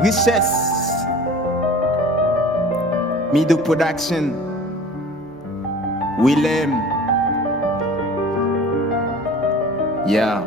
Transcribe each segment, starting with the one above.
Richesse. Mido Production. Willem. Yeah.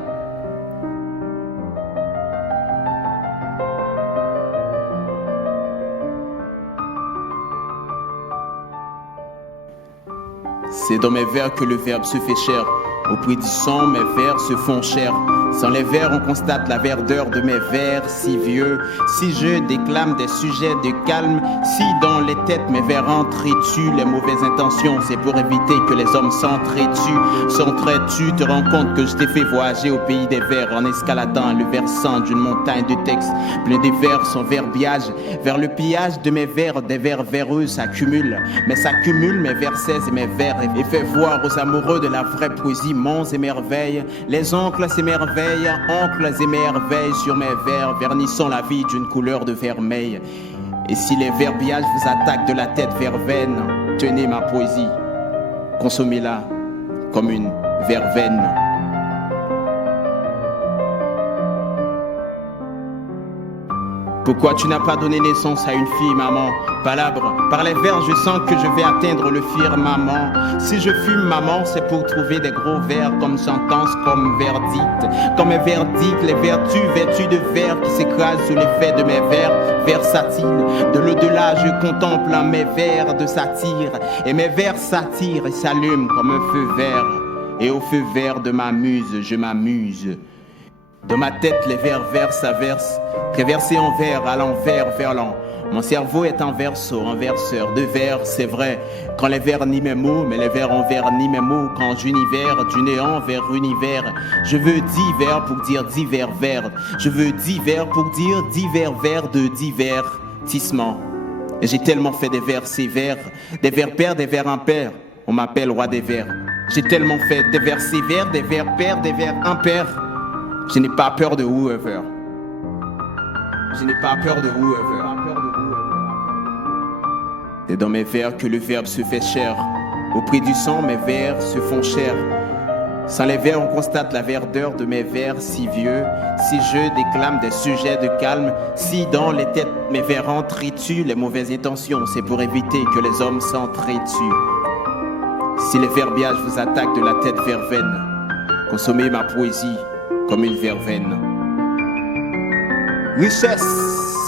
C'est dans mes vers que le verbe se fait cher. Au prix du sang, mes vers se font chers. Sans les vers, on constate la verdeur de mes vers si vieux. Si je déclame des sujets de calme, si dans les têtes mes vers entrent et tuent les mauvaises intentions, c'est pour éviter que les hommes s'entretuent. S'entretuent, te rends compte que je t'ai fait voyager au pays des vers en escaladant le versant d'une montagne de textes plein des vers, son verbiage. Vers le pillage de mes vers, des vers véreux s'accumulent. Mais s'accumulent mes versets et mes vers et fait voir aux amoureux de la vraie poésie monts et merveilles. Les oncles s'émerveillent, oncles et merveilles sur mes vers, vernissant la vie d'une couleur de vermeil. Et si les verbiages vous attaquent de la tête verveine, tenez ma poésie, consommez-la comme une verveine. Pourquoi tu n'as pas donné naissance à une fille, maman? Palabre, par les vers, je sens que je vais atteindre le firmament. Si je fume, maman, c'est pour trouver des gros vers comme sentence, comme verdict. Comme un verdict, les vertus de vers qui s'écrasent sous l'effet de mes vers versatiles. De l'au-delà, je contemple mes vers de satire. Et mes vers s'attirent et s'allument comme un feu vert. Et au feu vert de ma muse, je m'amuse. Dans ma tête, les vers s'aversent, réversés en vers, à l'envers, vers l'an. Mon cerveau est un verso, un verseur de vers, c'est vrai. Quand les vers nient mes mots, mais les vers envers nient mes mots. Quand j'univers, du néant vers univers. Je veux divers pour dire divers vers. Je veux divers pour dire divers vers de divertissement. Et j'ai tellement fait des vers sévères, des vers pairs, des vers impairs. On m'appelle roi des vers. J'ai tellement fait des vers sévères, des vers pairs, des vers impairs. Je n'ai pas peur de whoever. Je n'ai pas peur de whoever. C'est dans mes vers que le verbe se fait cher. Au prix du sang, mes vers se font chers. Sans les vers, on constate la verdeur de mes vers si vieux. Si je déclame des sujets de calme, si dans les têtes mes vers entrent et tuent les mauvaises intentions, c'est pour éviter que les hommes s'entretuent. Si les verbiages vous attaquent de la tête verveine, consommez ma poésie comme une verveine. Richesse.